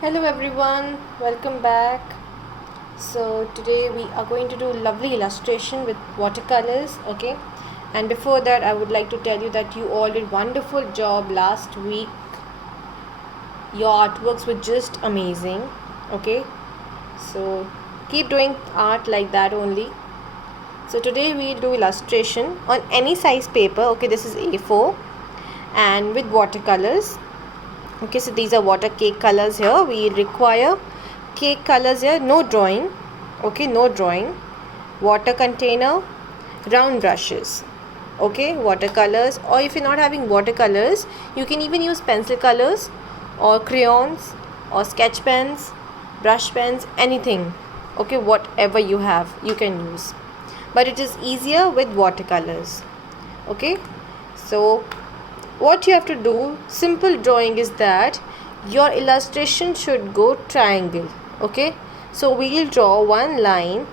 Hello everyone, welcome back. So today we are going to do lovely illustration with watercolors, okay? And before that I would like to tell you that you all did wonderful job last week. Your artworks were just amazing, okay? So keep doing art like that only. So today we'll do illustration on any size paper, okay? This is A4 and with watercolors. Okay, so these are water cake colors here. We require cake colors here, no drawing. Okay, no drawing. Water container, round brushes. Okay, watercolors, or if you're not having watercolors, you can even use pencil colors or crayons or sketch pens, brush pens, anything. Okay, whatever you have, you can use. But it is easier with watercolors. Okay, so what you have to do, simple drawing, is that your illustration should go triangle. Okay, so we will draw one line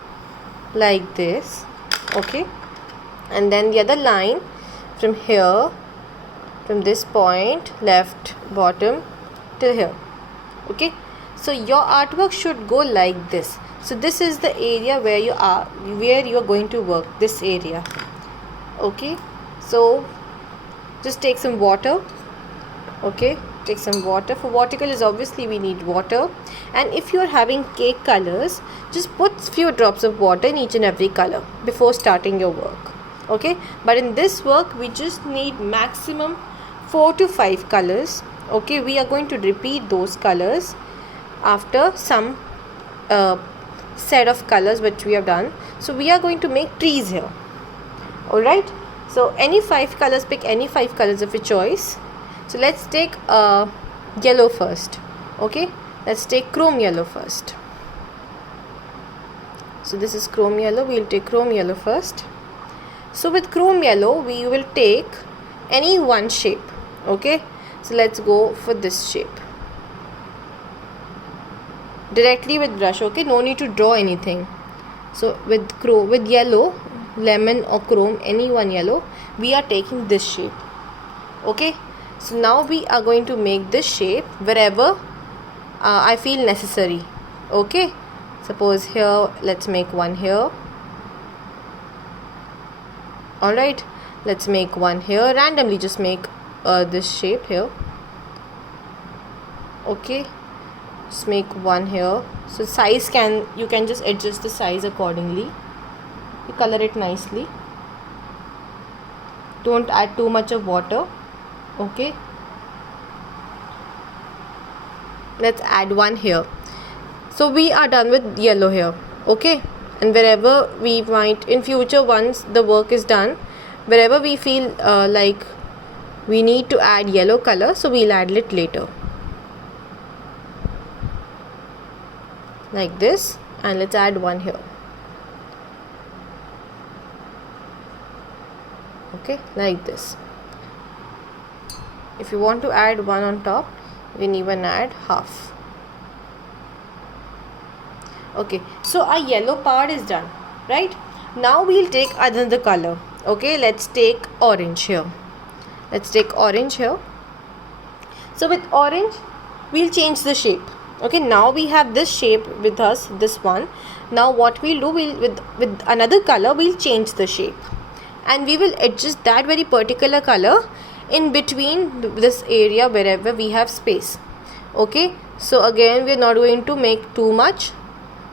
like this, okay, and then the other line from here, from this point, left bottom till here. Okay, so your artwork should go like this. So this is the area where you are going to work, this area. Okay, so just take some water. Okay, take some water. For watercolors obviously we need water, and if you are having cake colors, just put few drops of water in each and every color before starting your work. Okay, but in this work we just need maximum 4 to 5 colors. Okay, we are going to repeat those colors after some set of colors which we have done. So we are going to make trees here. Alright, so any 5 colors, pick any 5 colors of your choice. So let's take yellow first. Okay, let's take chrome yellow first. So this is chrome yellow. We'll take chrome yellow first. So with chrome yellow we will take any one shape. Okay, so let's go for this shape directly with brush. Okay, no need to draw anything. So with yellow, lemon or chrome, any one yellow, we are taking this shape. Okay, so now we are going to make this shape wherever I feel necessary. Okay, suppose here, let's make one here. Alright, let's make one here. Randomly just make this shape here. Okay, just make one here. So size, you can just adjust the size accordingly. You color it nicely. Don't add too much of water. Okay, let's add one here. So we are done with yellow here. Okay, and wherever we might in future, once the work is done, wherever we feel like we need to add yellow color, so we'll add it later like this. And let's add one here. Okay, like this. If you want to add one on top, you can even add half. Okay, so our yellow part is done, right? Now we'll take another color. Okay, let's take orange here. Let's take orange here. So with orange we'll change the shape. Okay, now we have this shape with us, this one. Now what we'll do, with another color we'll change the shape, and we will adjust that very particular color in between this area wherever we have space. Okay, so again we're not going to make too much.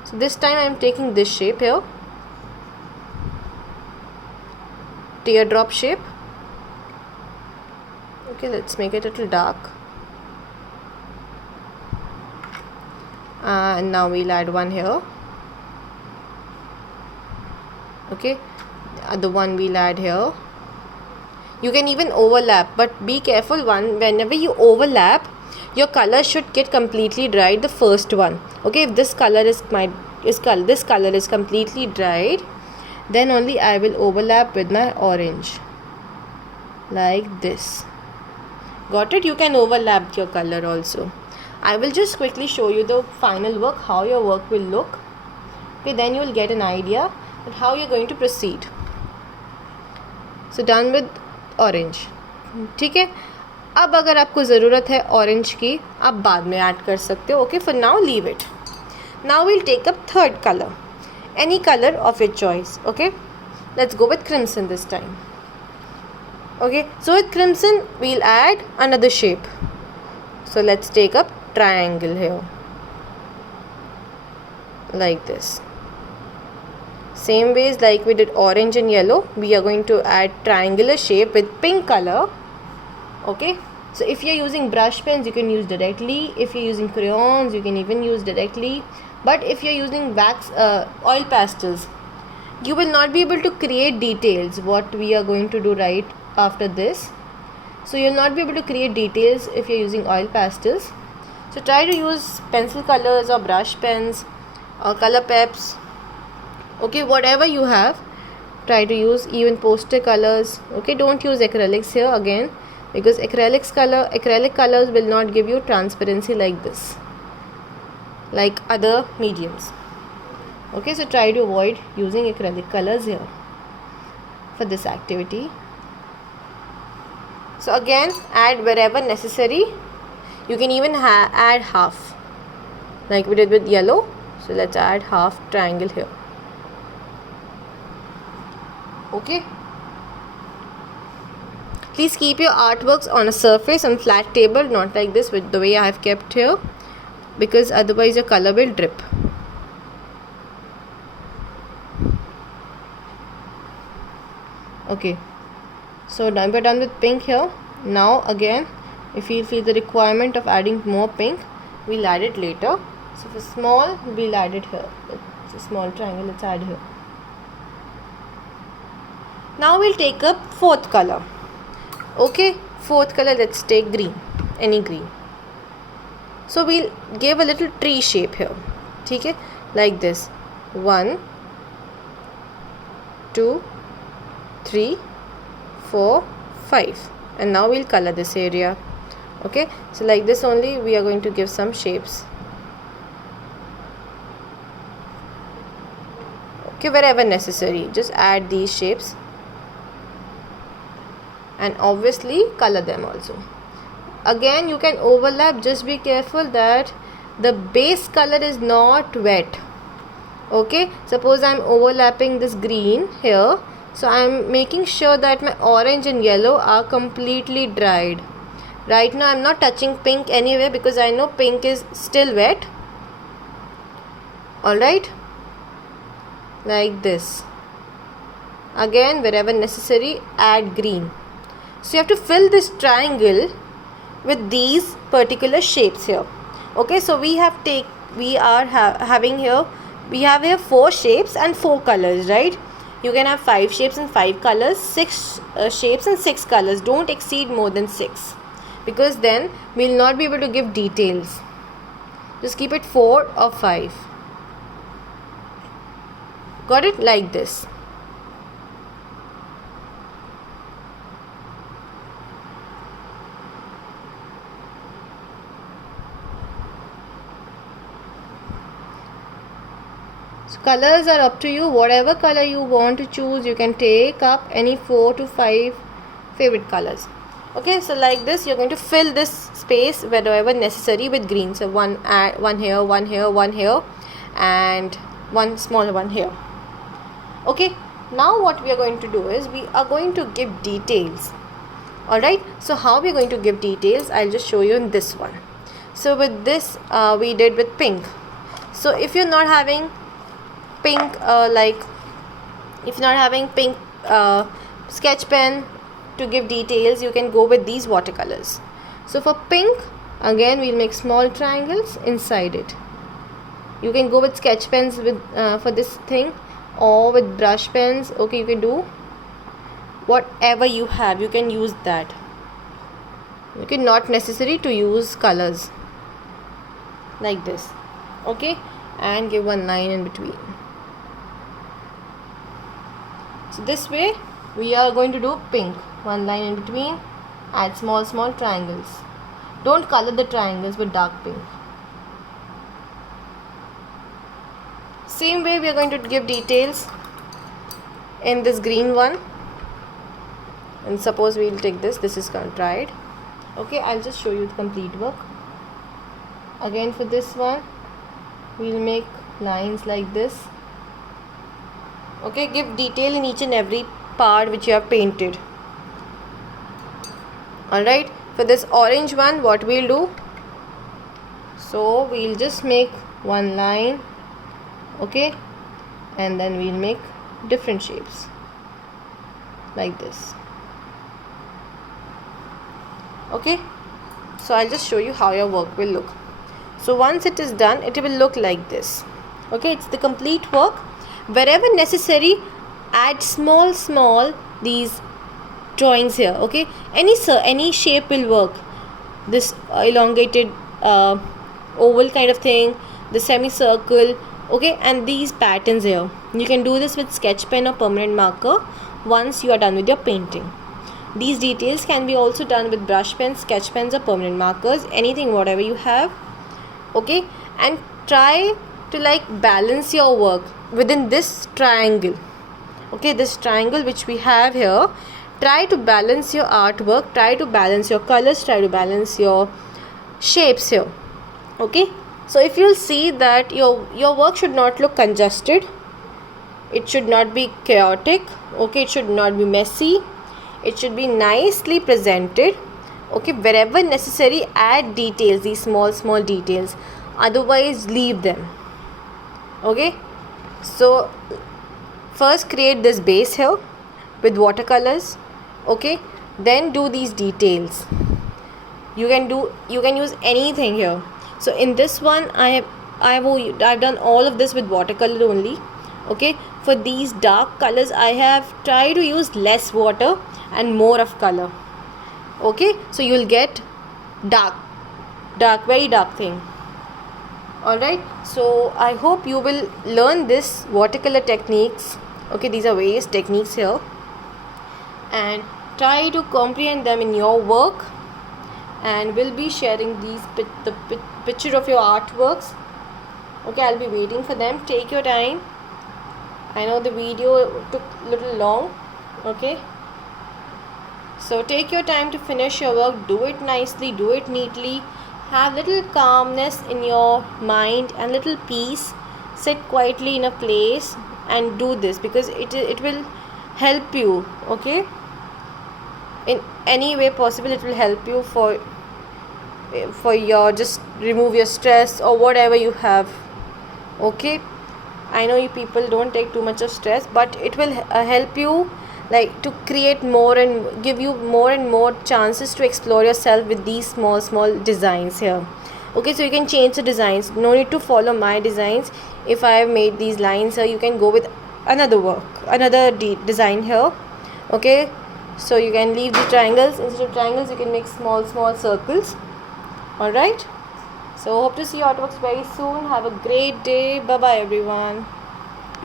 So this time I am taking this shape here, teardrop shape. Okay, let's make it a little dark. And now we'll add one here. Okay, the other one we'll add here. You can even overlap, but be careful, whenever you overlap, your color should get completely dried, the first one. Okay, if this color is completely dried, then only I will overlap with my orange like this. Got it? You can overlap your color also. I will just quickly show you the final work, how your work will look. Okay, then you will get an idea that how you're going to proceed. So done with orange. ठीक है, अब अगर आपको ज़रूरत है orange की, आप बाद में ऐड कर सकते हो. Okay, for now leave it. Now will take up third colour, any color of your choice. Okay, let's go with crimson this time. Okay, so with crimson we'll add another shape. So let's take up triangle here, like this. Same ways like we did orange and yellow, we are going to add triangular shape with pink color. Okay, so if you're using brush pens, you can use directly. If you're using crayons, you can even use directly. But if you're using wax oil pastels, you will not be able to create details, what we are going to do right after this. So you'll not be able to create details if you're using oil pastels. So try to use pencil colors or brush pens or color peps. Okay, whatever you have, try to use even poster colors. Okay, don't use acrylics here again, because acrylic colors will not give you transparency like this, like other mediums. Okay, so try to avoid using acrylic colors here for this activity. So again, add wherever necessary. You can even add half, like we did with yellow. So let's add half triangle here. Okay, please keep your artworks on a surface, on flat table, not like this with the way I have kept here, because otherwise your color will drip. Okay, so we're done with pink here. Now again, if you feel the requirement of adding more pink, we'll add it later. So for small, we'll add it here. It's a small triangle, let's add here. Now we'll take up fourth color. Okay, fourth color, let's take green, any green. So we'll give a little tree shape here. Okay, like this. 1, 2, 3, 4, 5. And now we'll color this area. Okay, so like this only we are going to give some shapes. Okay, wherever necessary, just add these shapes. And obviously color them also. Again, you can overlap, just be careful that the base color is not wet. Okay, suppose I am overlapping this green here, so I am making sure that my orange and yellow are completely dried. Right now I am not touching pink anywhere because I know pink is still wet. Alright, like this. Again, wherever necessary, add green. So you have to fill this triangle with these particular shapes here. Okay, so we have having here 4 shapes and 4 colors, right? You can have 5 shapes and 5 colors, 6 shapes and 6 colors. Don't exceed more than 6, because then we will not be able to give details. Just keep it 4 or 5. Got it? Like this. So colors are up to you. Whatever color you want to choose, you can take up any 4 to 5 favorite colors. Okay, so like this, you're going to fill this space wherever necessary with green. So one here, one here, one here, and one smaller one here. Okay, now what we are going to do is we are going to give details. Alright, so how we are going to give details, I'll just show you in this one. So with this, we did with pink. So if you're not having pink sketch pen to give details, you can go with these watercolors. So for pink, again we'll make small triangles inside it. You can go with sketch pens with for this thing, or with brush pens. Okay, you can do whatever you have, you can use that. Okay, not necessary to use colors like this. Okay, and give one line in between. So this way we are going to do pink, one line in between, add small triangles. Don't color the triangles with dark pink. Same way we are going to give details in this green one. And suppose we will take this is dried. Okay, I'll just show you the complete work. Again, for this one we'll make lines like this. Okay, give detail in each and every part which you have painted. Alright, for this orange one, what we'll do, so we'll just make one line, okay, and then we'll make different shapes like this. Okay, so I'll just show you how your work will look. So once it is done, it will look like this. Okay, it's the complete work. Wherever necessary, add small these drawings here. Okay, any shape will work. This elongated oval kind of thing, the semicircle, okay, and these patterns here. You can do this with sketch pen or permanent marker once you are done with your painting. These details can be also done with brush pens, sketch pens or permanent markers, anything whatever you have. Okay, and try to like balance your work within this triangle. Okay, this triangle which we have here, try to balance your artwork, try to balance your colors, try to balance your shapes here. Okay, so if you'll see that your work should not look congested, it should not be chaotic, okay, it should not be messy, it should be nicely presented. Okay, wherever necessary, add details, these small details, otherwise leave them. Okay, so first create this base here with watercolors. Okay, then do these details. You can use anything here. So in this one I've done all of this with watercolor only. Okay, for these dark colors I have tried to use less water and more of color. Okay, so you'll get dark, very dark thing. Alright, so I hope you will learn this watercolor techniques. Okay, these are various techniques here, and try to comprehend them in your work, and we'll be sharing the picture of your artworks. Okay, I'll be waiting for them. Take your time. I know the video took a little long. Okay, so take your time to finish your work. Do it nicely, do it neatly. Have little calmness in your mind and little peace. Sit quietly in a place and do this, because it will help you. Okay, in any way possible, it will help you for your, just remove your stress or whatever you have. Okay, I know you people don't take too much of stress, but it will help you like to create more and give you more and more chances to explore yourself with these small designs here. Okay, so you can change the designs, no need to follow my designs. If I have made these lines here, you can go with another design here. Okay, so you can leave the triangles. Instead of triangles, you can make small circles. Alright, so hope to see your artworks very soon. Have a great day. Bye bye everyone.